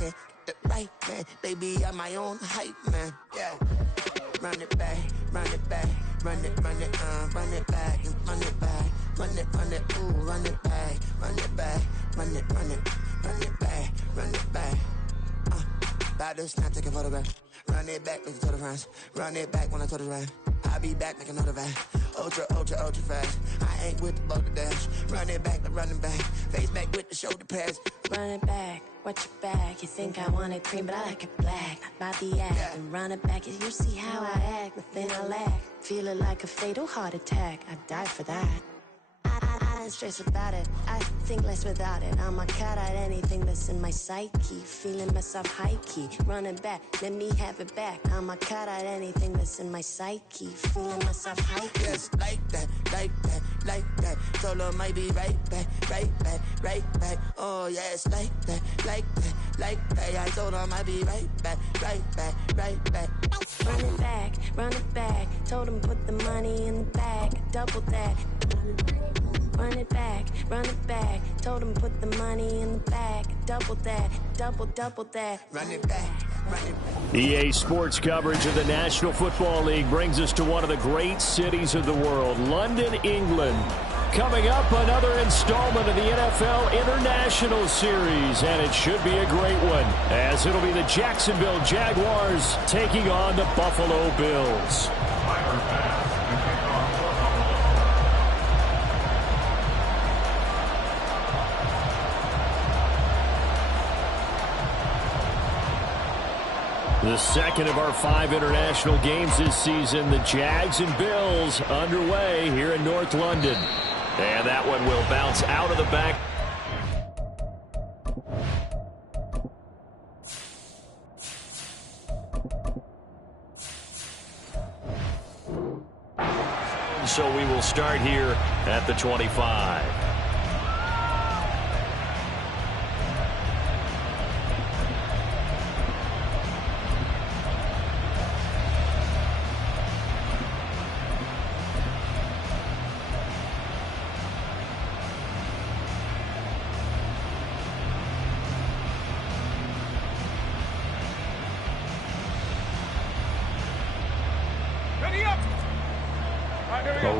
hand, the right man. Baby, I'm my own hype man. Yeah. Run it back, run it back, run it back, and run it back, run it, ooh, run it back, run it back, run it back, run it back. About to snap, take a photograph. Run it back, make it to the friends. Run it back when I told the rap. I'll be back, make another van. Ultra, ultra, ultra fast. I ain't with the boulder dash. Run it back, but running back. Face back with the shoulder pads. Run it back, watch your back. You think I want it cream, but I like it black. About the act, yeah. And run it back. You see how I act, nothing I lack. Feeling like a fatal heart attack. I'd die for that. I ain't stressed about it. I think less without it. I'm a cut at anything that's in my psyche. Feeling myself high key. Running back, let me have it back. I'm a cut at anything that's in my psyche. Feeling myself high key. Yes, like that, like that, like that. Solo might be right back, right back, right back. Oh, yes, like that, like that, like that. I told him I'd be right back, right back, right back. Run it back, run it back. Told him put the money in the bag. Double that. Run it back, run it back. Told him put the money in the bag. Double that, double that. Run it back, run it back. EA Sports coverage of the National Football League brings us to one of the great cities of the world, London, England. Coming up, another installment of the NFL International Series, and it should be a great one, as it'll be the Jacksonville Jaguars taking on the Buffalo Bills. The second of our 5 international games this season, the Jags and Bills underway here in North London. And that one will bounce out of the back. So we will start here at the 25.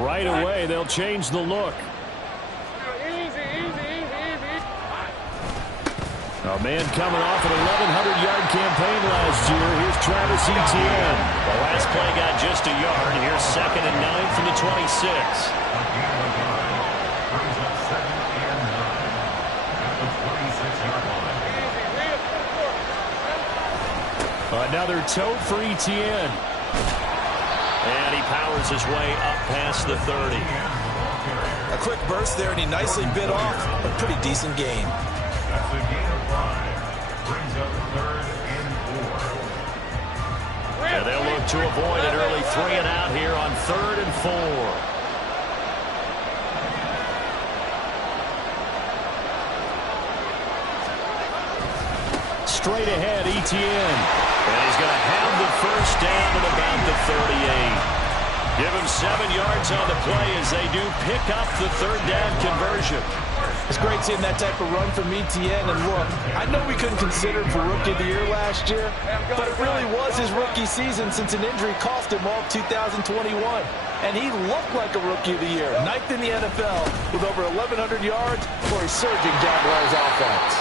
Right away, they'll change the look. A man coming off an 1,100-yard campaign last year. Here's Travis Etienne. The last play got just a yard. Here's 2nd and 9 from the 26. Another tote for Etienne. And he powers his way up past the 30. A quick burst there, and he nicely bit off a pretty decent gain. And they'll look to avoid an early 3 and out here on 3rd and 4. Straight ahead, Etienne. And he's going to have the first down at about the 38. Give him 7 yards on the play as they do pick up the 3rd down conversion. It's great seeing that type of run from Etienne. And look, I know we couldn't consider him for Rookie of the Year last year, but it really was his rookie season since an injury cost him all of 2021. And he looked like a Rookie of the Year, 9th in the NFL with over 1,100 yards for a surging Jaguars offense.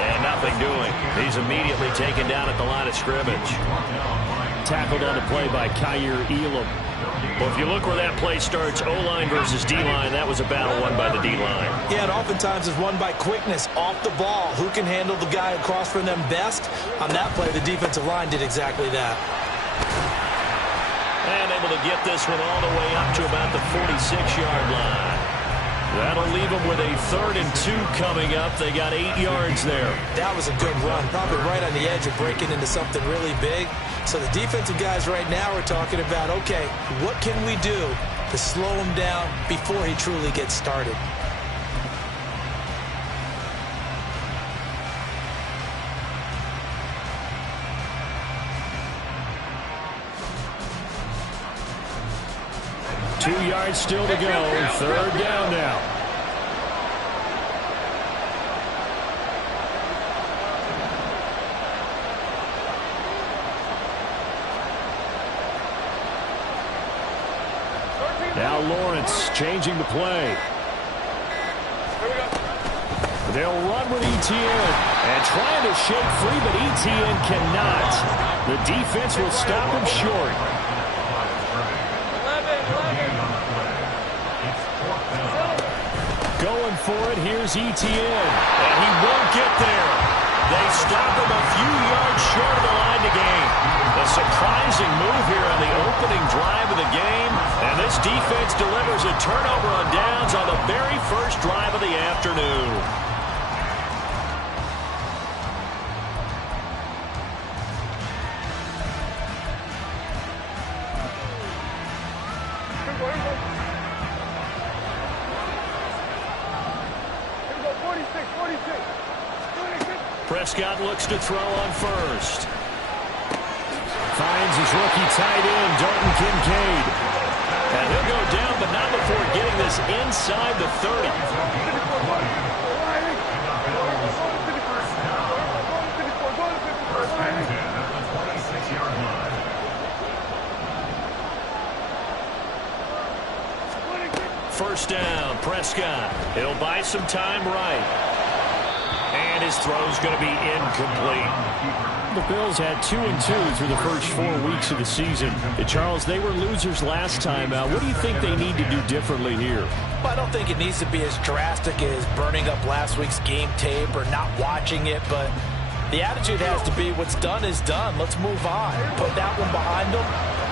And nothing doing. He's immediately taken down at the line of scrimmage. Tackled on the play by Kaiir Elam. Well, if you look where that play starts, O-line versus D-line, that was a battle won by the D-line. Yeah, and oftentimes it's won by quickness off the ball. Who can handle the guy across from them best? On that play, the defensive line did exactly that. And able to get this one all the way up to about the 46-yard line. That'll leave them with a 3rd and 2 coming up. They got 8 yards there. That was a good run, probably right on the edge of breaking into something really big. So the defensive guys right now are talking about, okay, what can we do to slow him down before he truly gets started? Two yards still to go. 3rd down now. Now Lawrence changing the play. They'll run with Etienne and trying to shake free, but Etienne cannot. The defense will stop him short. Going for it, here's Etienne, and he won't get there. They stop him a few yards short of the line to gain. A surprising move here on the opening drive of the game, and this defense delivers a turnover on downs on the very first drive of the afternoon. Prescott looks to throw on first. Finds his rookie tight end, Dalton Kincaid. And he'll go down, but not before getting this inside the 30. First down, Prescott. He'll buy some time right. And his throw's going to be incomplete. The Bills had 2-2 through the first 4 weeks of the season. Charles, they were losers last time out. What do you think they need to do differently here? Well, I don't think it needs to be as drastic as burning up last week's game tape or not watching it, but the attitude has to be what's done is done. Let's move on. Put that one behind them,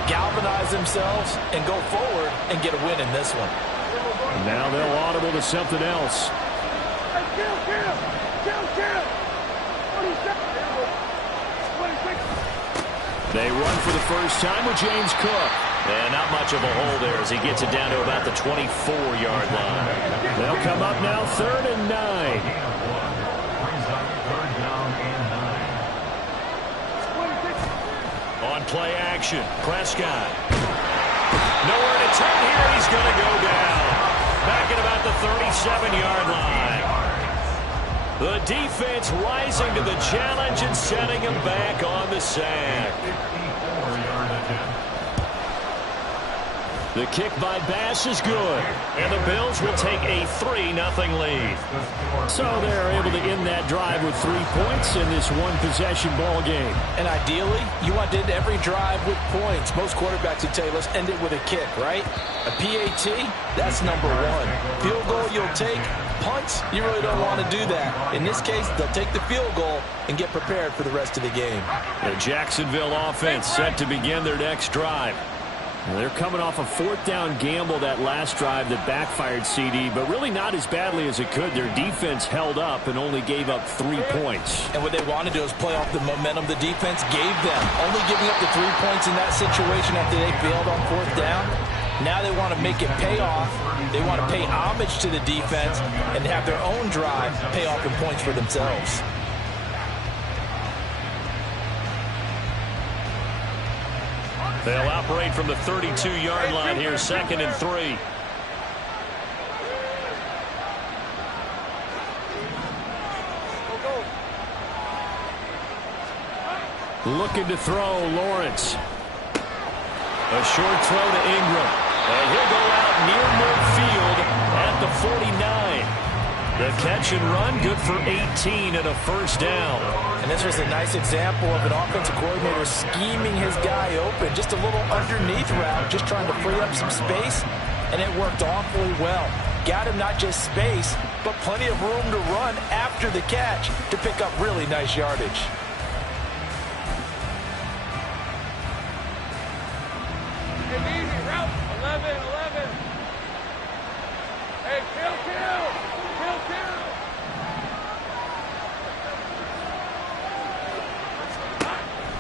galvanize themselves, and go forward and get a win in this one. Now they'll audible to something else. They run for the first time with James Cook. And not much of a hole there as he gets it down to about the 24-yard line. They'll come up now 3rd and 9. On play action, Prescott. Nowhere to turn here. He's going to go down. Back at about the 37-yard line. The defense rising to the challenge and setting him back on the sack. The kick by Bass is good, and the Bills will take a 3-0 lead. So they're able to end that drive with 3 points in this one-possession ball game. And ideally, you want to end every drive with points. Most quarterbacks would tell you, let's end it with a kick, right? A PAT, that's number 1. Field goal you'll take. Punts, you really don't want to do that. In this case, they'll take the field goal and get prepared for the rest of the game. The Jacksonville offense set to begin their next drive. They're coming off a 4th down gamble that last drive that backfired, CD, but really not as badly as it could. Their defense held up and only gave up 3 points. And what they want to do is play off the momentum the defense gave them. Only giving up the 3 points in that situation after they failed on 4th down. Now they want to make it pay off. They want to pay homage to the defense and have their own drive pay off in points for themselves. They'll operate from the 32-yard line here, 2nd and 3. Looking to throw, Lawrence. A short throw to Ingram. And he'll go out near midfield at the 49. The catch and run, good for 18 and a first down. And this was a nice example of an offensive coordinator scheming his guy open. Just a little underneath route, just trying to free up some space. And it worked awfully well. Got him not just space, but plenty of room to run after the catch to pick up really nice yardage.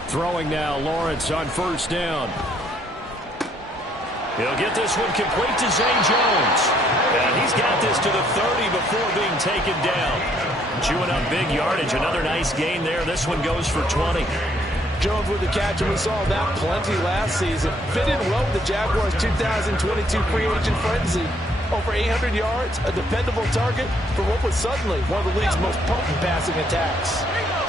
Throwing now, Lawrence on first down. He'll get this one complete to Zay Jones. And he's got this to the 30 before being taken down. Chewing up big yardage. Another nice gain there. This one goes for 20. Jones with the catch, and we saw that plenty last season. Fitted well with the Jaguars' 2022 free agent frenzy. Over 800 yards, a dependable target for what was suddenly one of the league's most potent passing attacks.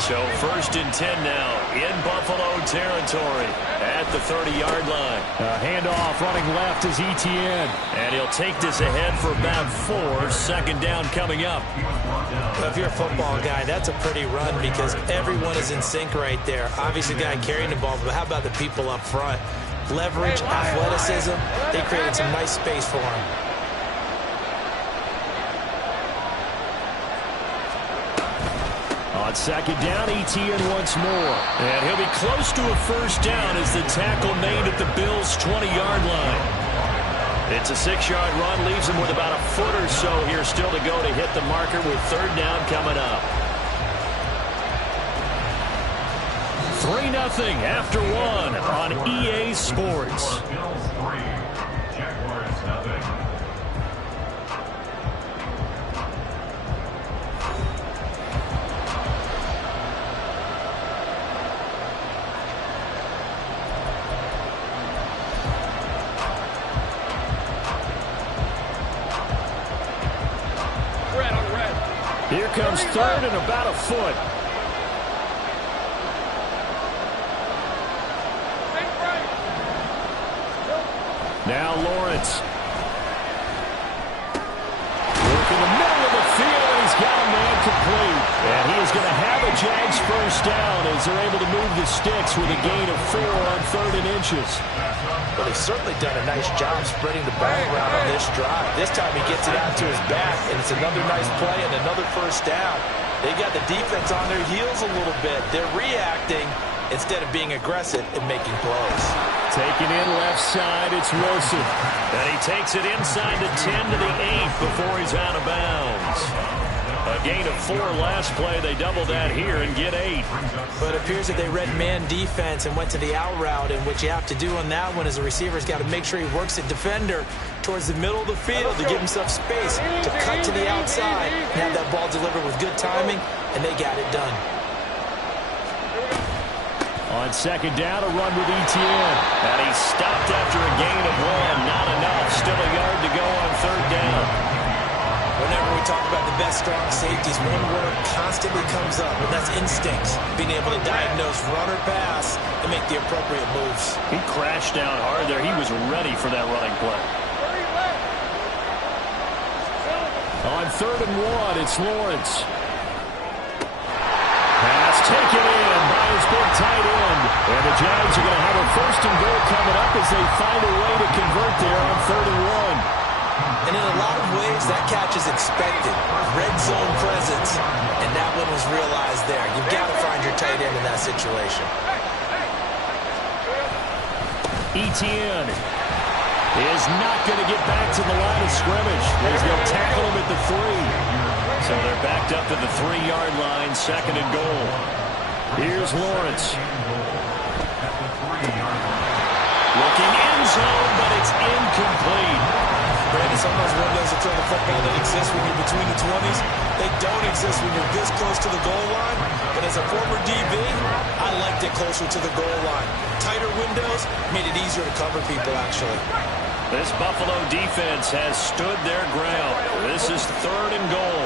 So 1st and 10 now in Buffalo territory at the 30-yard line. Handoff running left is Etienne. And he'll take this ahead for about 4. 2nd down coming up. Well, if you're a football guy, that's a pretty run because everyone is in sync right there. Obviously, the guy carrying the ball, but how about the people up front? Leverage, athleticism, they created some nice space for him. On 2nd down, Etienne once more. And he'll be close to a 1st down as the tackle made at the Bills' 20-yard line. It's a 6-yard run, leaves him with about a foot or so here still to go to hit the marker with 3rd down coming up. 3-0 after 1 on EA Sports. Here comes 3rd and about a foot. Now Lawrence. Work in the middle of the field, and he's got a man complete. And he is going to have a Jags 1st down as they're able to move the sticks with a gain of 4 on 3rd and inches. Well, he's certainly done a nice job spreading the ball around on this drive. This time he gets it out to his back, and it's another nice play and another 1st down. They got the defense on their heels a little bit. They're reacting instead of being aggressive and making plays. Taking in left side, it's Wilson. And he takes it inside the 10 to the 8 before he's out of bounds. A gain of 4 last play. They double that here and get 8. But it appears that they read man defense and went to the out route, and what you have to do on that one is the receiver's got to make sure he works the defender towards the middle of the field to give himself space to cut to the outside and have that ball delivered with good timing, and they got it done. On 2nd down, a run with Etienne. And he stopped after a gain of 1. Not enough. Still a yard to go on 3rd down. Whenever we talk about the best strong safeties, one word constantly comes up, and that's instincts. Being able to diagnose run or pass and make the appropriate moves. He crashed down hard there. He was ready for that running play. On 3rd and 1, it's Lawrence. Pass taken in by his big tight end. And the Jags are going to have a 1st and goal coming up as they find a way to convert there on 3rd and 1. And in a lot of ways, that catch is expected. Red zone presence, and that one was realized there. You've got to find your tight end in that situation. Etienne is not going to get back to the line of scrimmage as they'll tackle him at the 3. So they're backed up to the 3-yard line, 2nd and goal. Here's Lawrence. Looking end zone, but it's incomplete. Brandon, some of those windows of the football that exist when you're between the 20s, they don't exist when you're this close to the goal line. But as a former DB, I liked it closer to the goal line. Tighter windows made it easier to cover people, actually. This Buffalo defense has stood their ground. This is 3rd and goal.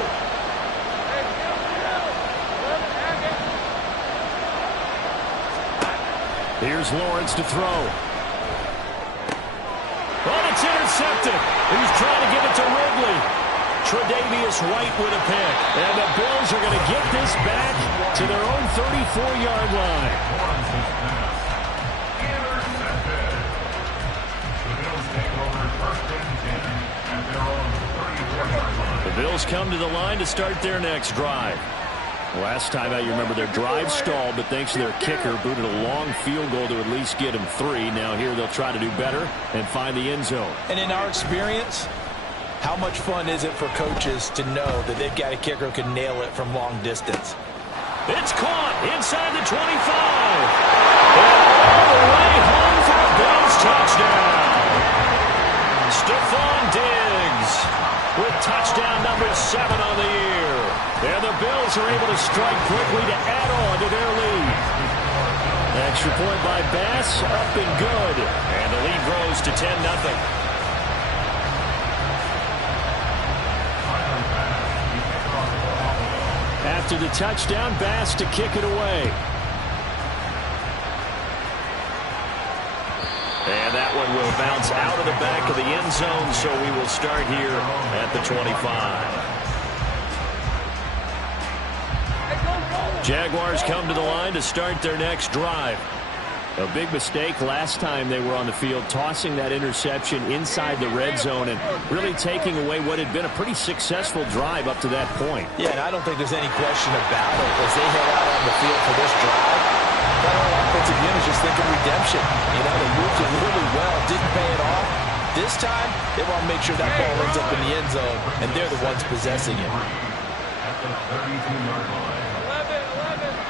Here's Lawrence to throw. But it's intercepted. He's trying to give it to Ridley. Tre'Davious White with a pick. And the Bills are going to get this back to their own 34-yard line. The Bills come to the line to start their next drive. Last time out, you remember their drive stalled, but thanks to their kicker, booted a long field goal to at least get him 3. Now here they'll try to do better and find the end zone. And in our experience, how much fun is it for coaches to know that they've got a kicker who can nail it from long distance? It's caught inside the 25. And all the way home for a Bills touchdown. Stephon Diggs with touchdown number 7 on the year. And the Bills are able to strike quickly to add on to their lead. Extra point by Bass, up and good. And the lead grows to 10-0. After the touchdown, Bass to kick it away. And that one will bounce out of the back of the end zone, so we will start here at the 25. Jaguars come to the line to start their next drive. A big mistake last time they were on the field, tossing that interception inside the red zone and really taking away what had been a pretty successful drive up to that point. Yeah, and I don't think there's any question about it as they head out on the field for this drive. That whole offensive unit is just thinking redemption. You know, they moved it really well, didn't pay it off. This time, they want to make sure that ball ends up in the end zone, and they're the ones possessing it. At the 32-yard line. 11.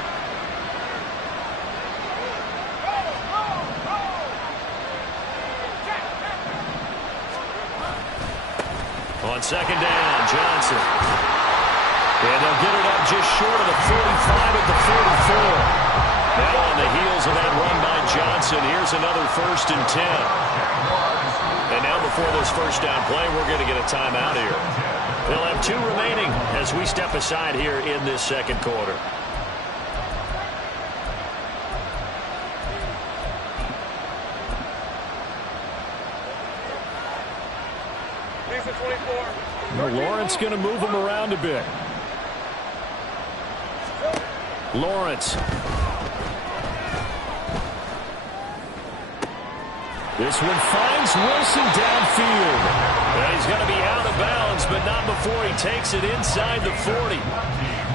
On second down, Johnson. And they'll get it up just short of the 45 at the 44. Now on the heels of that run by Johnson, here's another 1st and 10. And now before this first down play, we're going to get a timeout here. They'll have 2 remaining as we step aside here in this second quarter. Well, Lawrence going to move him around a bit. Lawrence. This one finds Wilson downfield. And he's going to be out of bounds, but not before he takes it inside the 40.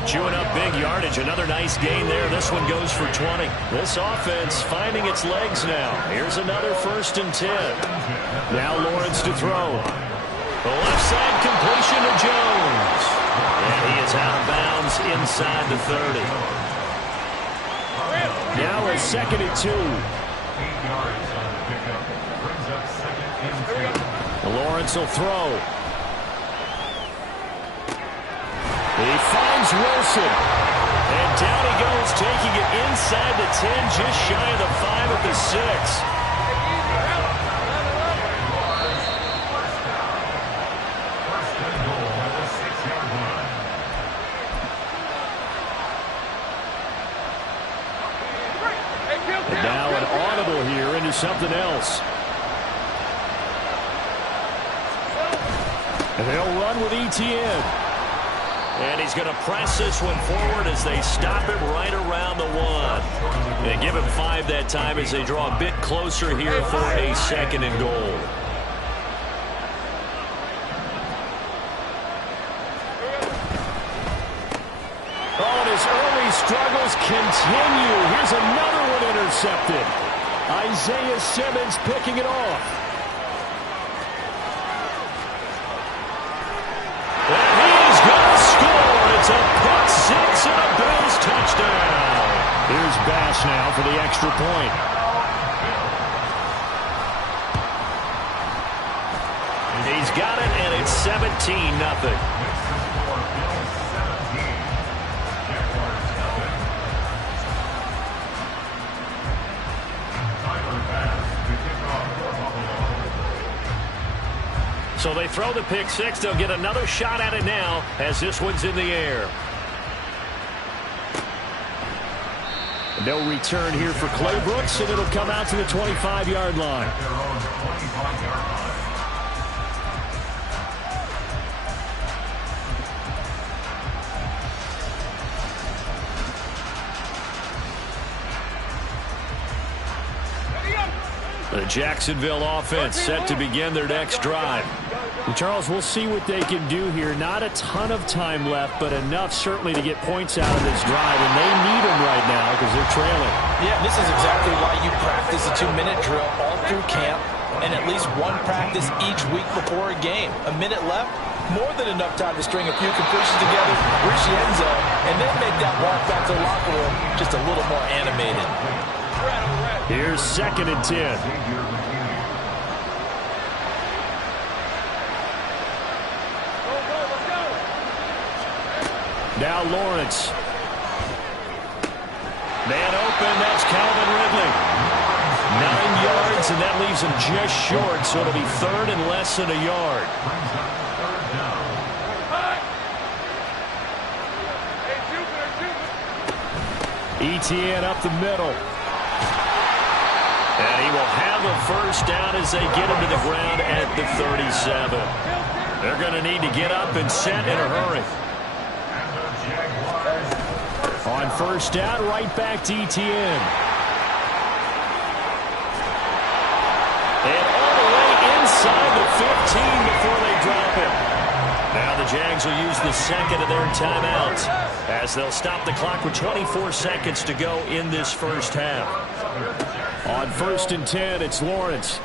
Chewing up big yardage. Another nice gain there. This one goes for 20. This offense finding its legs now. Here's another 1st and 10. Now Lawrence to throw. The left side completion to Jones. And he is out of bounds inside the 30. Now a 2nd and 2. 8 yards on the pickup. Brings up 2nd and 10. Lawrence will throw. He finds Wilson. And down he goes, taking it inside the 10, just shy of the 5 at the 6. Now an audible here into something else. And they'll run with Etienne. And he's going to press this one forward as they stop him right around the 1. They give him 5 that time as they draw a bit closer here for a 2nd and goal. Oh, and his early struggles continue. Here's another one intercepted. Isaiah Simmons picking it off. And he's going to score. It's a pick 6 and a Bills touchdown. Here's Bass now for the extra point. He's got it, and it's 17-0. So they throw the pick 6. They'll get another shot at it now as this one's in the air. No return here for Clay Brooks, and it'll come out to the 25-yard line. The Jacksonville offense set to begin their next drive. And Charles, we'll see what they can do here. Not a ton of time left, but enough certainly to get points out of this drive. And they need them right now because they're trailing. Yeah, this is exactly why you practice a 2-minute drill all through camp and at least one practice each week before a game. A minute left, more than enough time to string a few completions together, reach the end zone, and then make that walk back to the locker room just a little more animated. Here's 2nd and 10. Now Lawrence. Man open, that's Calvin Ridley. 9 yards, and that leaves him just short, so it'll be 3rd and less than a yard. Etienne up the middle. And he will have a first down as they get him to the ground at the 37. They're going to need to get up and set in a hurry. On first down, right back to Etienne. And all the way inside the 15 before they drop him. Now the Jags will use the second of their timeouts as they'll stop the clock with 24 seconds to go in this first half. On first and 10, it's Lawrence.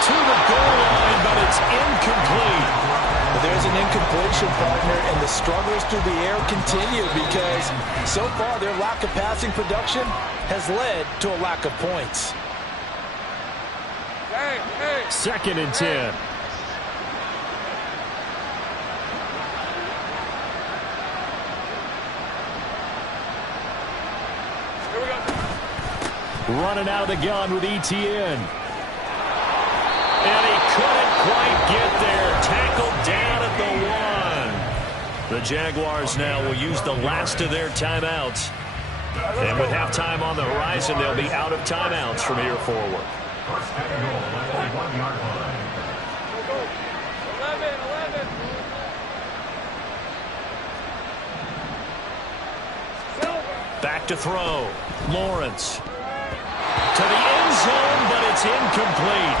To the goal line, but it's incomplete. There's an incompletion, partner, and the struggles through the air continue because so far their lack of passing production has led to a lack of points. Second and 10. Running out of the gun with Etienne. And he couldn't quite get there. Tackled down at the 1. The Jaguars now will use the last of their timeouts. And with halftime on the horizon, they'll be out of timeouts from here forward. Back to throw. Lawrence. To the end zone, but it's incomplete.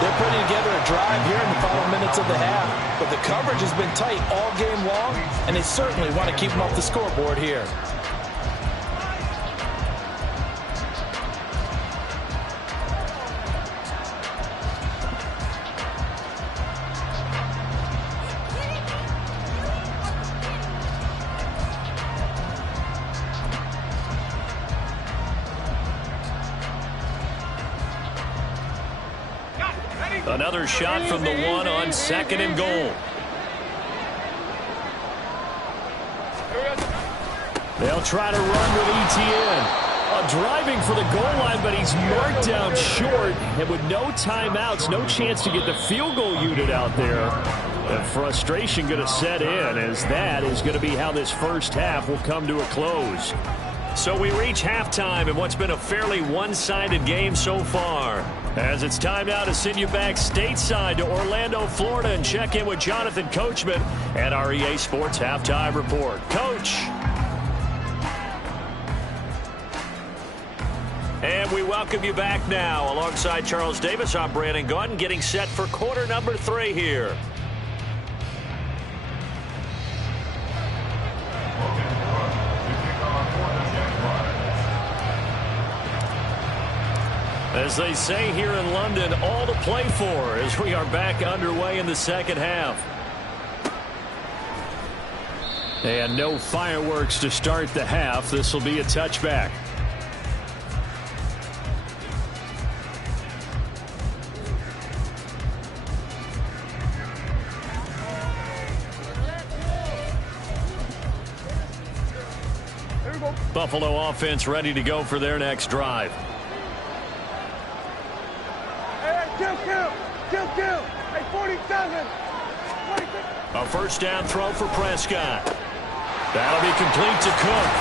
They're putting together a drive here in the final minutes of the half, but the coverage has been tight all game long, and they certainly want to keep them off the scoreboard here. Another shot from the 1 on second and goal. They'll try to run with Etienne. Driving for the goal line, but he's marked down short. And with no timeouts, no chance to get the field goal unit out there. And frustration going to set in, as that is going to be how this first half will come to a close. So we reach halftime in what's been a fairly one-sided game so far. As it's time now to send you back stateside to Orlando, Florida, and check in with Jonathan Coachman at our EA Sports Halftime Report. Coach. And we welcome you back now. Alongside Charles Davis, I'm Brandon Gaudin, getting set for quarter number 3 here. As they say here in London, all to play for as we are back underway in the second half. And no fireworks to start the half. This will be a touchback. Buffalo offense ready to go for their next drive. Hey, 47. A first down throw for Prescott. That'll be complete to Cook.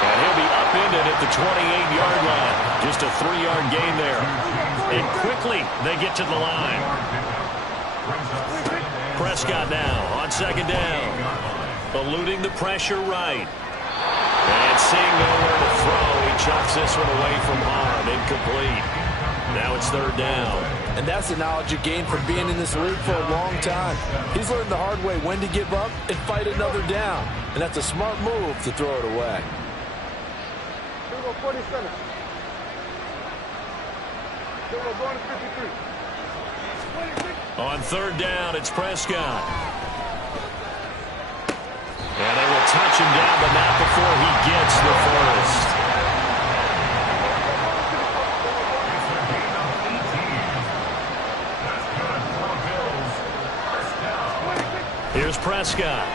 And he'll be upended at the 28-yard line. Just a 3-yard gain there. And quickly they get to the line. Prescott now on second down. Eluding the pressure right. And seeing nowhere to throw, he chucks this one away from harm. Incomplete. Now it's third down. And that's the knowledge you gain from being in this league for a long time. He's learned the hard way when to give up and fight another down. And that's a smart move to throw it away. Here we go, 47. Here we go, going to 53. On third down, it's Prescott. And they will touch him down, but not before he gets the first. Here's Prescott.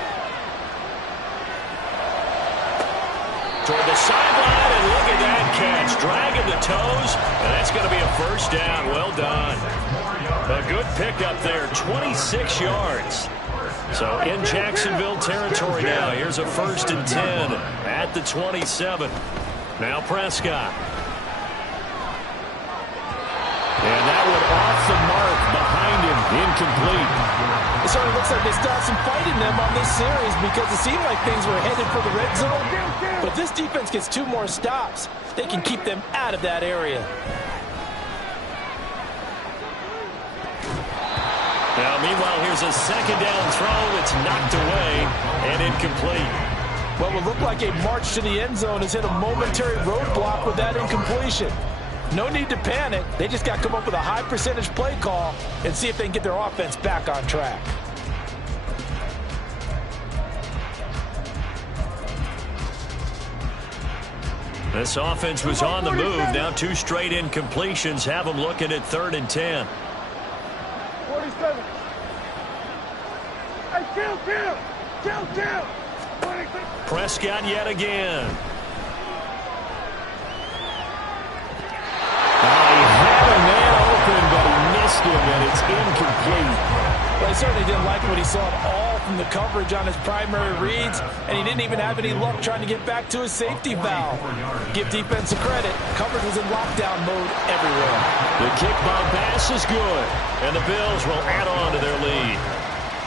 Toward the sideline, and look at that catch. Dragging the toes, and that's going to be a first down. Well done. A good pickup there, 26 yards. So in Jacksonville territory now. Here's a 1st and 10 at the 27. Now Prescott. And that one off the mark behind him. Incomplete. It certainly looks like they still have some fight in them on this series because it seemed like things were headed for the red zone. But if this defense gets 2 more stops, they can keep them out of that area. Now, meanwhile, here's a 2nd down throw that's knocked away and incomplete. What would look like a march to the end zone has hit a momentary roadblock with that incompletion. No need to panic. They just got to come up with a high percentage play call and see if they can get their offense back on track. This offense was on the move. Now 2 straight incompletions have them looking at 3rd and 10. 47. Hey, kill. 26. Prescott yet again. He had a man open, but he missed him, and it's incomplete. Well, he certainly didn't like what he saw at all from the coverage on his primary reads, and he didn't even have any luck trying to get back to his safety valve. Give defense a credit. Coverage was in lockdown mode everywhere. The kick by Bass is good, and the Bills will add on to their lead.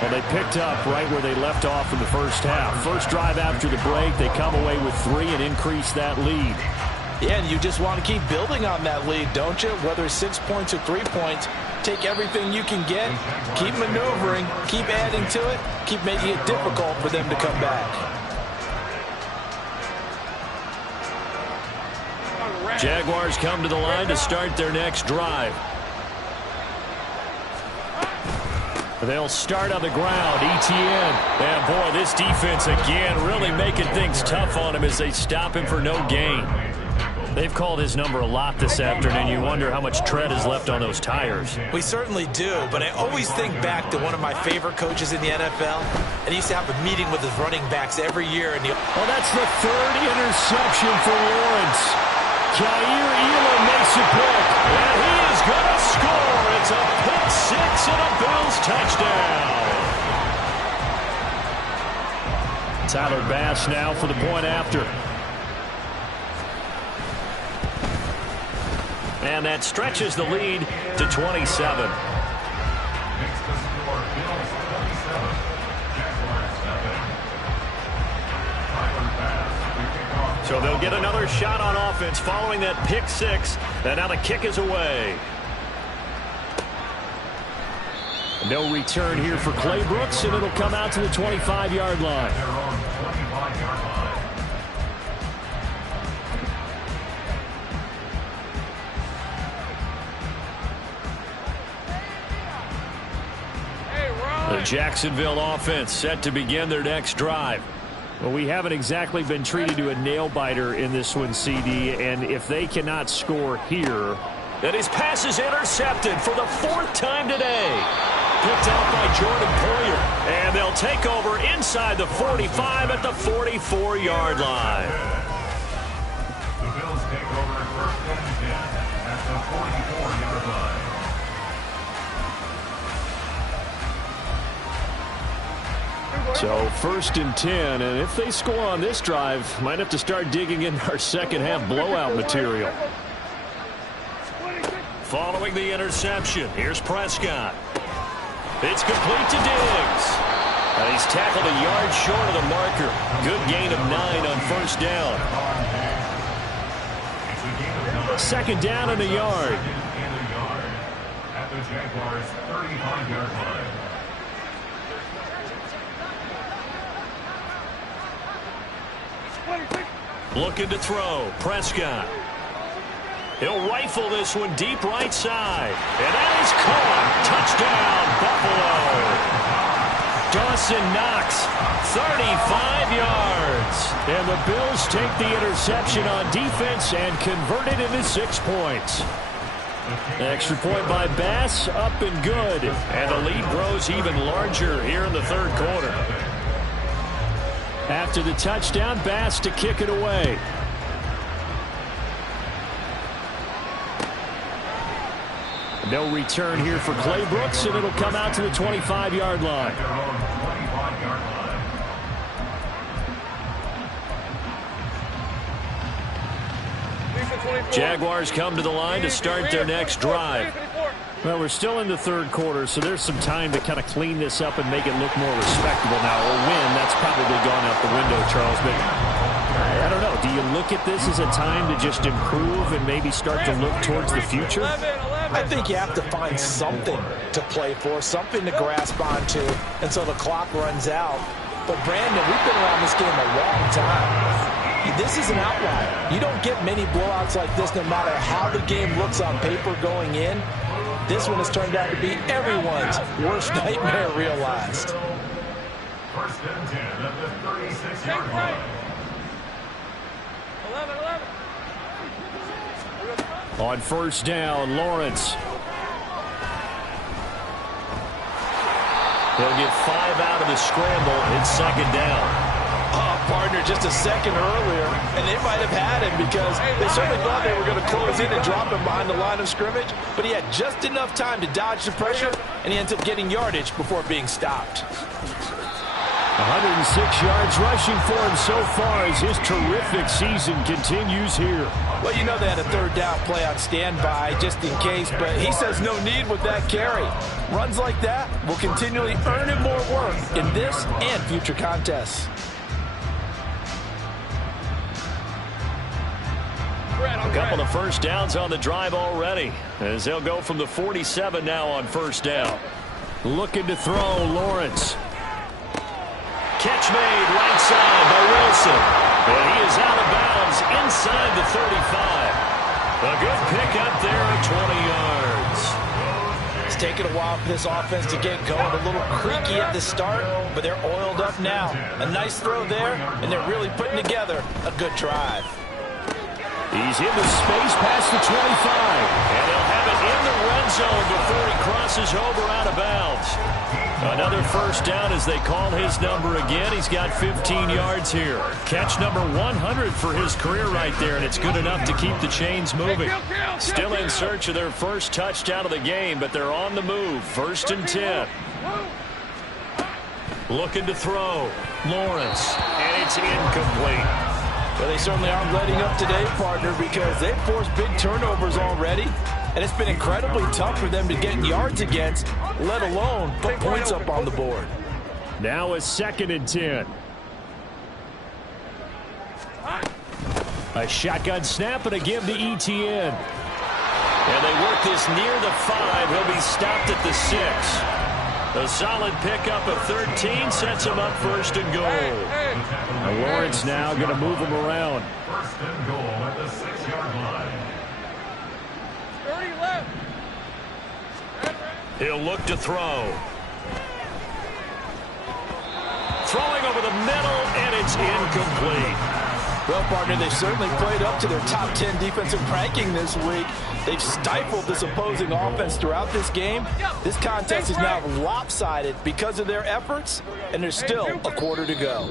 Well, they picked up right where they left off in the first half. First drive after the break, they come away with 3 and increase that lead. Yeah, and you just want to keep building on that lead, don't you? Whether it's 6 points or 3 points, take everything you can get, keep maneuvering, keep adding to it, keep making it difficult for them to come back. Jaguars come to the line to start their next drive. They'll start on the ground. Etienne. And boy, this defense again really making things tough on him as they stop him for no gain. They've called his number a lot this afternoon. You wonder how much tread is left on those tires. We certainly do, but I always think back to one of my favorite coaches in the NFL, and he used to have a meeting with his running backs every year. And well, that's the 3rd interception for Lawrence. Jair Elam makes a pick, and he is going to score. It's a pick 6 and a Bills touchdown. Tyler Bass now for the point after. And that stretches the lead to 27. So they'll get another shot on offense following that pick 6. And now the kick is away. No return here for Clay Brooks, and it'll come out to the 25-yard line. The Jacksonville offense set to begin their next drive. Well, we haven't exactly been treated to a nail-biter in this one, CD, and if they cannot score here... And his pass is intercepted for the 4th time today. Picked out by Jordan Poyer. And they'll take over inside the 45 at the 44-yard line. The Bills take over 1st and 10 at the 44-yard line. So 1st and 10, and if they score on this drive, might have to start digging in our second half blowout material. Following the interception, here's Prescott. It's complete to Diggs. And he's tackled a yard short of the marker. Good gain of 9 on 1st down. 2nd down and a yard. At the Jaguars' 35-yard line. Looking to throw. Prescott. He'll rifle this one deep right side. And that is caught. Touchdown, Buffalo. Dawson Knox, 35 yards. And the Bills take the interception on defense and convert it into 6 points. Extra point by Bass, up and good. And the lead grows even larger here in the 3rd quarter. After the touchdown, Bass to kick it away. No return here for Clay Brooks, and it'll come out to the 25-yard line. Jaguars come to the line to start their next drive. Well, we're still in the third quarter, so there's some time to kind of clean this up and make it look more respectable now. A win, that's probably gone out the window, Charles. But I don't know. Do you look at this as a time to just improve and maybe start to look towards the future? I think you have to find something to play for, something to grasp onto until the clock runs out. But, Brandon, we've been around this game a long time. This is an outlier. You don't get many blowouts like this no matter how the game looks on paper going in. This one has turned out to be everyone's worst nightmare realized. First and 10 at the 36-yard line. 11. On first down, Lawrence. He'll get 5 out of the scramble. It's second down. Partner just a second earlier, and they might have had him because they certainly thought they were going to close in and drop him behind the line of scrimmage, but he had just enough time to dodge the pressure, and he ends up getting yardage before being stopped. 106 yards rushing for him so far as his terrific season continues here. Well, you know they had a third down play on standby just in case, but he says no need with that carry. Runs like that will continually earn him more work in this and future contests. A couple of first downs on the drive already as they'll go from the 47 now on first down. Looking to throw, Lawrence. Catch made right side by Wilson. And he is out of bounds inside the 35. A good pickup there at 20 yards. It's taken a while for this offense to get going. A little creaky at the start, but they're oiled up now. A nice throw there, and they're really putting together a good drive. He's into space past the 25, and he'll have it in the red zone before he crosses over out of bounds. Another first down as they call his number again. He's got 15 yards here. Catch number 100 for his career right there, and it's good enough to keep the chains moving. Still in search of their first touchdown of the game, but they're on the move. First and 10. Looking to throw. Lawrence, and it's incomplete. Well, they certainly aren't letting up today, partner, because they've forced big turnovers already, and it's been incredibly tough for them to get yards against, let alone put points up on the board. Now a second and 10. A shotgun snap and a give to Etienne. And they work this near the 5. He'll be stopped at the 6. A solid pickup of 13 sets him up first and goal. Lawrence now going to move him around. First and goal at the 6-yard line. 30 left. He'll look to throw. Throwing over the middle, and it's incomplete. Well, partner, they've certainly played up to their top 10 defensive ranking this week. They've stifled this opposing offense throughout this game. This contest is now lopsided because of their efforts, and there's still a quarter to go.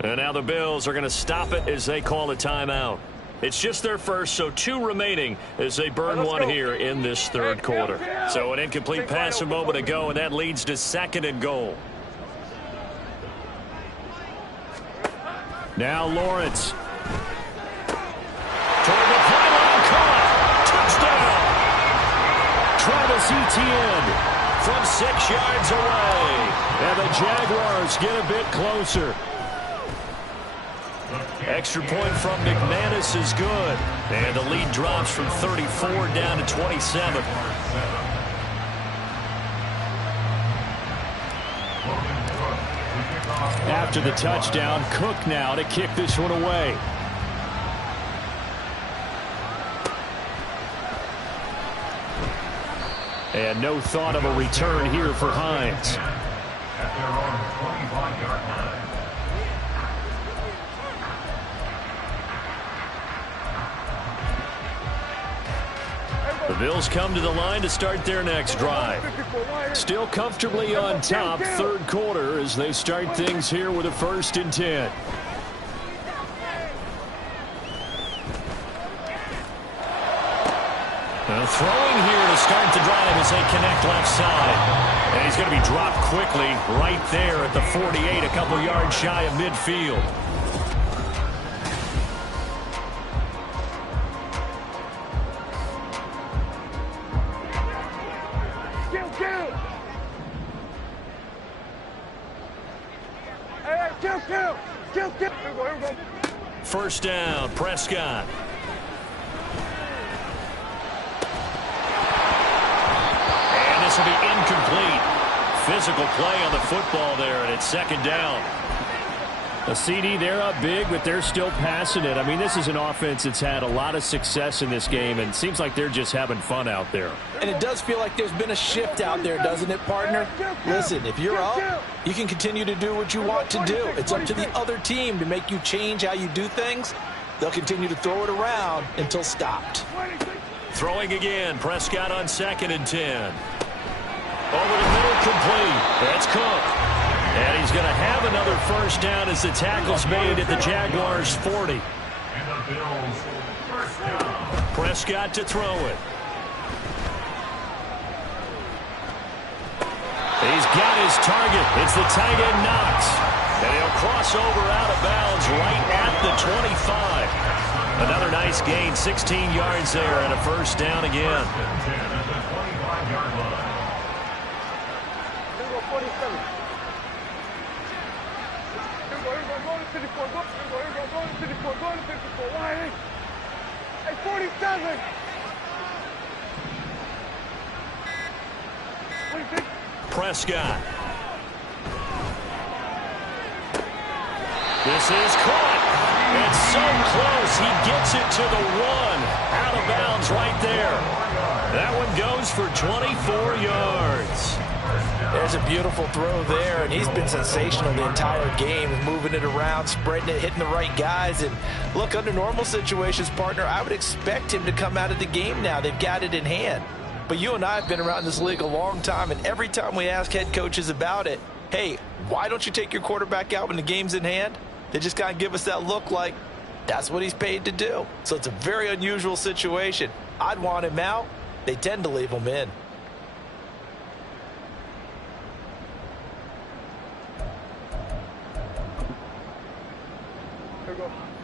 And now the Bills are going to stop it as they call a timeout. It's just their first, so 2 remaining as they burn one here in this third quarter. So an incomplete pass a moment ago, and that leads to second and goal. Now Lawrence. Toward the pylon, caught. Touchdown. Travis Etienne from 6 yards away. And the Jaguars get a bit closer. Extra point from McManus is good. And the lead drops from 34 down to 27. After the touchdown, Cook now to kick this one away. And no thought of a return here for Hines. At their own 25-yard line. The Bills come to the line to start their next drive. Still comfortably on top, third quarter, as they start things here with a first and 10. Throwing here to start the drive as they connect left side. And he's going to be dropped quickly right there at the 48, a couple yards shy of midfield. first down. Prescott. And this will be incomplete. Physical play on the football there, and it's second down. A CD, they're up big, but they're still passing it. I mean, this is an offense that's had a lot of success in this game, and it seems like they're just having fun out there. And it does feel like there's been a shift out there, doesn't it, partner? Listen, if you're up, you can continue to do what you want to do. It's up to the other team to make you change how you do things. They'll continue to throw it around until stopped. Throwing again. Prescott on 2nd and 10. Over the middle, complete. That's Cook. And he's going to have another first down as the tackle's made at the Jaguars' 40. And the Bills first down. Prescott to throw it. He's got his target. It's the tight end Knox. And he'll cross over out of bounds right at the 25. Another nice gain, 16 yards there, and a first down again. Hey, 47! Prescott. This is caught. It's so close. He gets it to the 1. Out of bounds right there. That one goes for 24 yards. There's a beautiful throw there, and he's been sensational the entire game, moving it around, spreading it, hitting the right guys. And look, under normal situations, partner, I would expect him to come out of the game now. They've got it in hand. But you and I have been around this league a long time, and every time we ask head coaches about it, hey, why don't you take your quarterback out when the game's in hand? They just kind of give us that look like that's what he's paid to do. So it's a very unusual situation. I'd want him out. They tend to leave him in.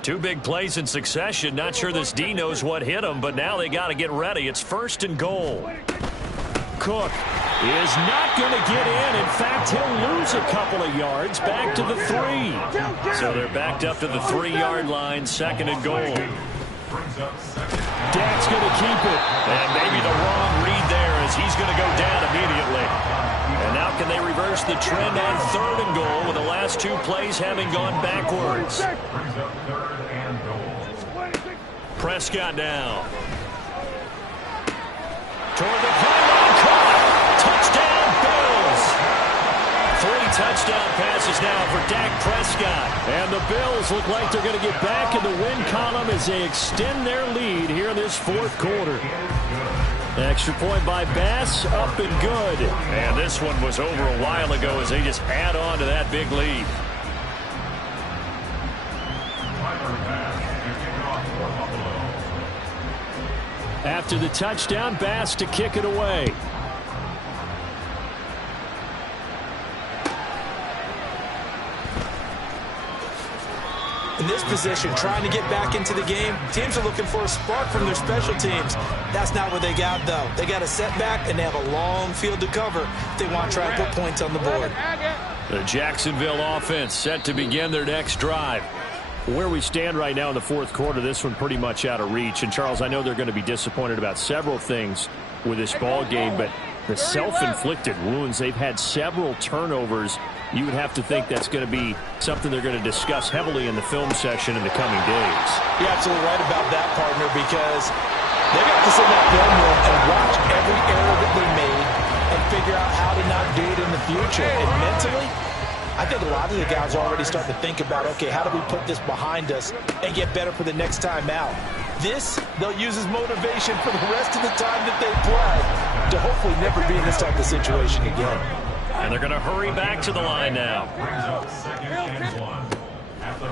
Two big plays in succession. Not sure this D knows what hit him, but now they got to get ready. It's 1st and goal. Cook is not going to get in. In fact, he'll lose a couple of yards back to the 3. So they're backed up to the 3-yard line, 2nd and goal. Dak's going to keep it. And maybe the wrong read there as he's going to go down immediately. And now can they reverse the trend on 3rd and goal with the last 2 plays having gone backwards? Prescott down. Toward the pylon, caught. Touchdown, Bills. 3 touchdown passes now for Dak Prescott. And the Bills look like they're going to get back in the win column as they extend their lead here in this 4th quarter. Extra point by Bass, up and good. And this one was over a while ago as they just add on to that big lead. After the touchdown, Bass to kick it away. In this position, trying to get back into the game, teams are looking for a spark from their special teams. That's not what they got, though. They got a setback, and they have a long field to cover if they want to try and put points on the board. The Jacksonville offense set to begin their next drive. Where we stand right now in the 4th quarter, this one pretty much out of reach. And, Charles, I know they're going to be disappointed about several things with this ball game, but the self-inflicted wounds, they've had several turnovers. You would have to think that's going to be something they're going to discuss heavily in the film session in the coming days. You're absolutely right about that, partner, because they're going to have to sit in that film room and watch every error that they made and figure out how to not do it in the future. And mentally, I think a lot of the guys are already starting to think about, okay, how do we put this behind us and get better for the next time out? This, they'll use as motivation for the rest of the time that they play to hopefully never be in this type of situation again. And they're going to hurry back to the line now.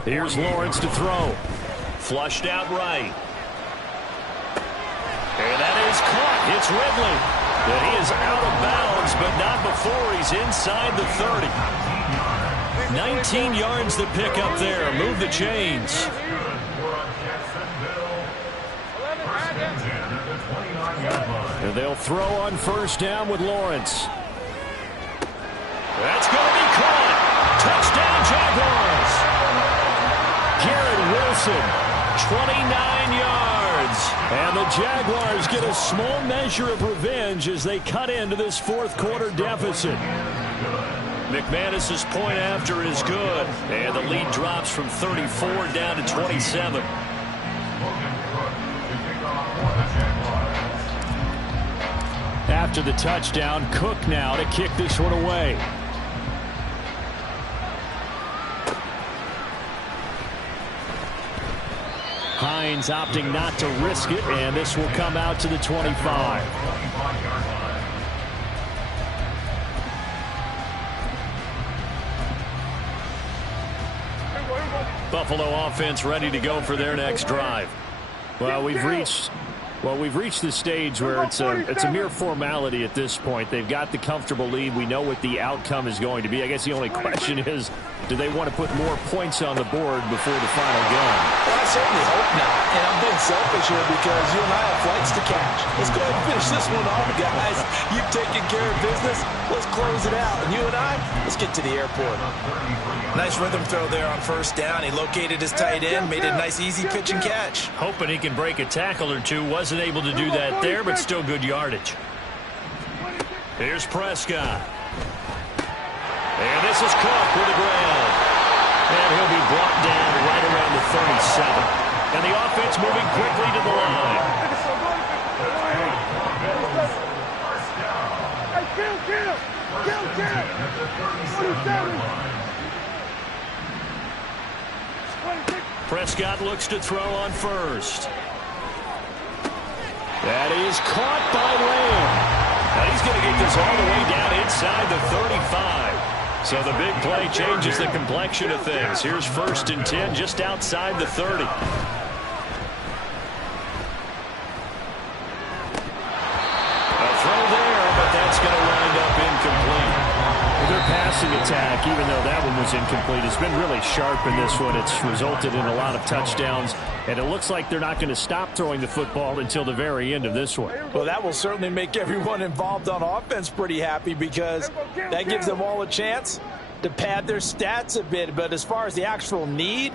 Here's Lawrence to throw. Flushed out right. And that is caught. It's Ridley. And he is out of bounds, but not before he's inside the 30. 19 yards to pick up there. Move the chains. And they'll throw on 1st down with Lawrence. That's going to be caught. Touchdown, Jaguars. Garrett Wilson, 29 yards. And the Jaguars get a small measure of revenge as they cut into this fourth quarter deficit. McManus's point after is good, and the lead drops from 34 down to 27. After the touchdown, Cook now to kick this one away. Hines opting not to risk it, and this will come out to the 25. Buffalo offense ready to go for their next drive. Well, we've reached the stage where it's a mere formality at this point. They've got the comfortable lead. We know what the outcome is going to be. I guess the only question is, do they want to put more points on the board before the final gun? Well, I certainly hope not. And I'm being selfish here because you and I have flights to catch. Let's go ahead and finish this one off, guys. You've taken care of business. Let's close it out. And you and I, let's get to the airport. Nice rhythm throw there on first down. He located his tight end, made a nice easy pitch and catch. Hoping he can break a tackle or two. Wasn't able to do that there, but still good yardage. Here's Prescott. And this is Cook with the ground. And he'll be brought down right around the 37. And the offense moving quickly to the line. Prescott looks to throw on first. That is caught by Lamb. Now he's going to get this all the way down inside the 35. So the big play changes the complexion of things. Here's 1st and 10 just outside the 30. A throw there, but that's going to wind up incomplete. Their passing attack, even though that one was incomplete, has been really sharp in this one. It's resulted in a lot of touchdowns, and it looks like they're not going to stop throwing the football until the very end of this one. Well, that will certainly make everyone involved on offense pretty happy because that gives them all a chance to pad their stats a bit. But as far as the actual need,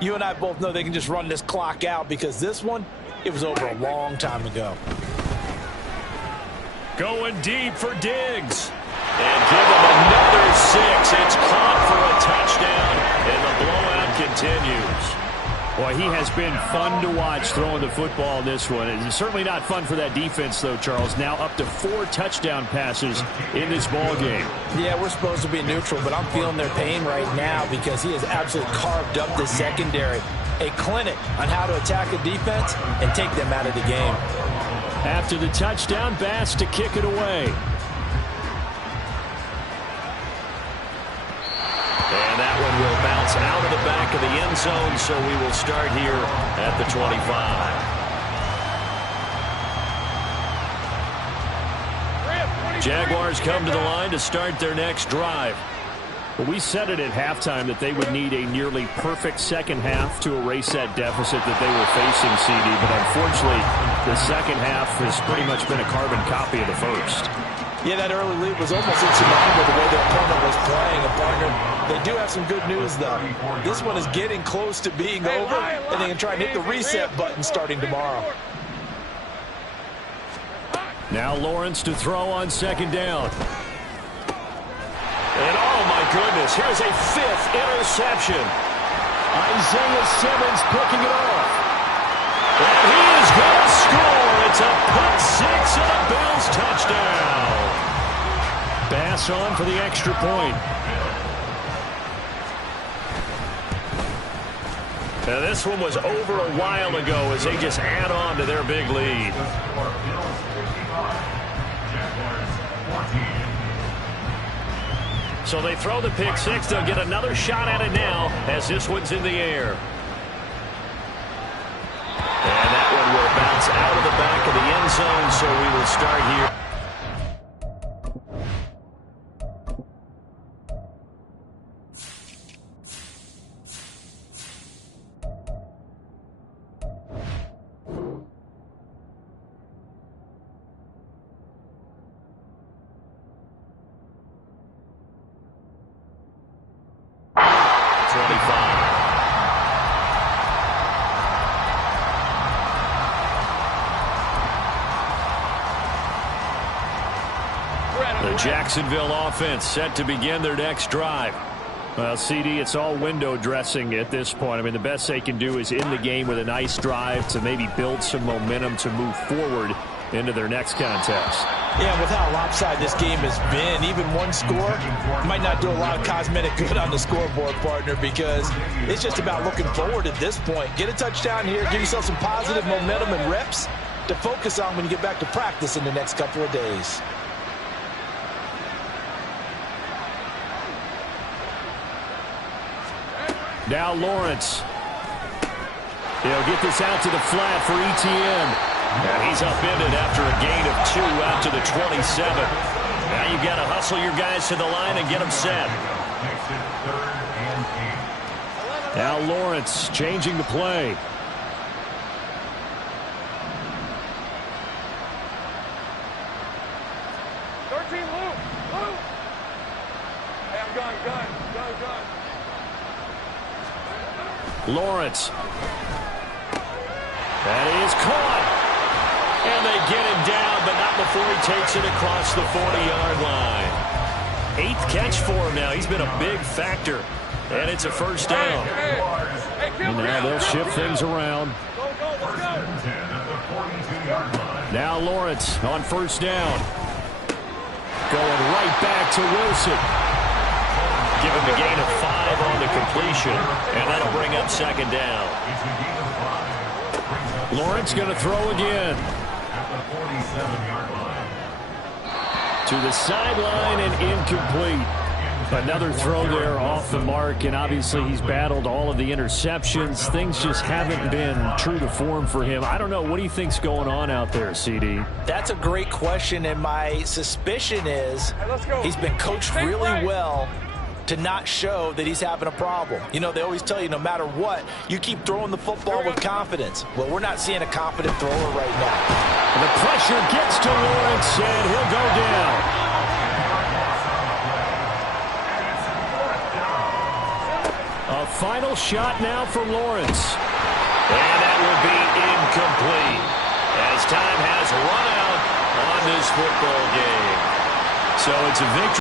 you and I both know they can just run this clock out because this one, it was over a long time ago. Going deep for Diggs. And give him another 6. It's caught for a touchdown, and the blowout continues. Boy, he has been fun to watch throwing the football in this one. It's certainly not fun for that defense, though, Charles. Now up to 4 touchdown passes in this ball game. Yeah, we're supposed to be neutral, but I'm feeling their pain right now because he has absolutely carved up the secondary. A clinic on how to attack a defense and take them out of the game. After the touchdown, Bass to kick it away. And that one will bounce out of the back of the end zone, so we will start here at the 25. Jaguars come to the line to start their next drive. Well, we said it at halftime that they would need a nearly perfect second half to erase that deficit that they were facing, CD, but unfortunately, the second half has pretty much been a carbon copy of the first. Yeah, that early lead was almost insurmountable the way their opponent was playing. And partner, they do have some good news, though. This one is getting close to being over, and they can try and hit the reset button starting tomorrow. Now Lawrence to throw on second down. And oh my goodness, here's a 5th interception. Isaiah Simmons picking it off. And he is going to score. It's a pick 6 and a Bills touchdown. Bass on for the extra point. Now this one was over a while ago as they just add on to their big lead. So they throw the pick 6. They'll get another shot at it now as this one's in the air. And that one will bounce out of the back of the end zone, so we will start here. The Jacksonville offense set to begin their next drive. Well, CD, it's all window dressing at this point. I mean, the best they can do is in the game with a nice drive to maybe build some momentum to move forward into their next contest. Yeah, with how lopsided this game has been, even one score might not do a lot of cosmetic good on the scoreboard, partner, because it's just about looking forward at this point. Get a touchdown here, give yourself some positive momentum and reps to focus on when you get back to practice in the next couple of days. Now Lawrence. He'll get this out to the flat for Etienne. And he's upended after a gain of 2 out to the 27. Now you've got to hustle your guys to the line and get them set. Now Lawrence changing the play. Lawrence. And he is caught. And they get him down, but not before he takes it across the 40-yard line. 8th catch for him now. He's been a big factor. And it's a first down. And now they'll shift things around. Now Lawrence on first down. Going right back to Wilson. Give him a gain of 5 on the completion, and that'll bring up second down. Lawrence going to throw again. To the sideline and incomplete. Another throw there off the mark, and obviously he's battled all of the interceptions. Things just haven't been true to form for him. I don't know. What do you think's going on out there, CD? That's a great question, and my suspicion is he's been coached really well to not show that he's having a problem. You know, they always tell you no matter what, you keep throwing the football with confidence. Well, we're not seeing a confident thrower right now. The pressure gets to Lawrence, and he'll go down. A final shot now for Lawrence. And that will be incomplete as time has run out on this football game. So it's a victory.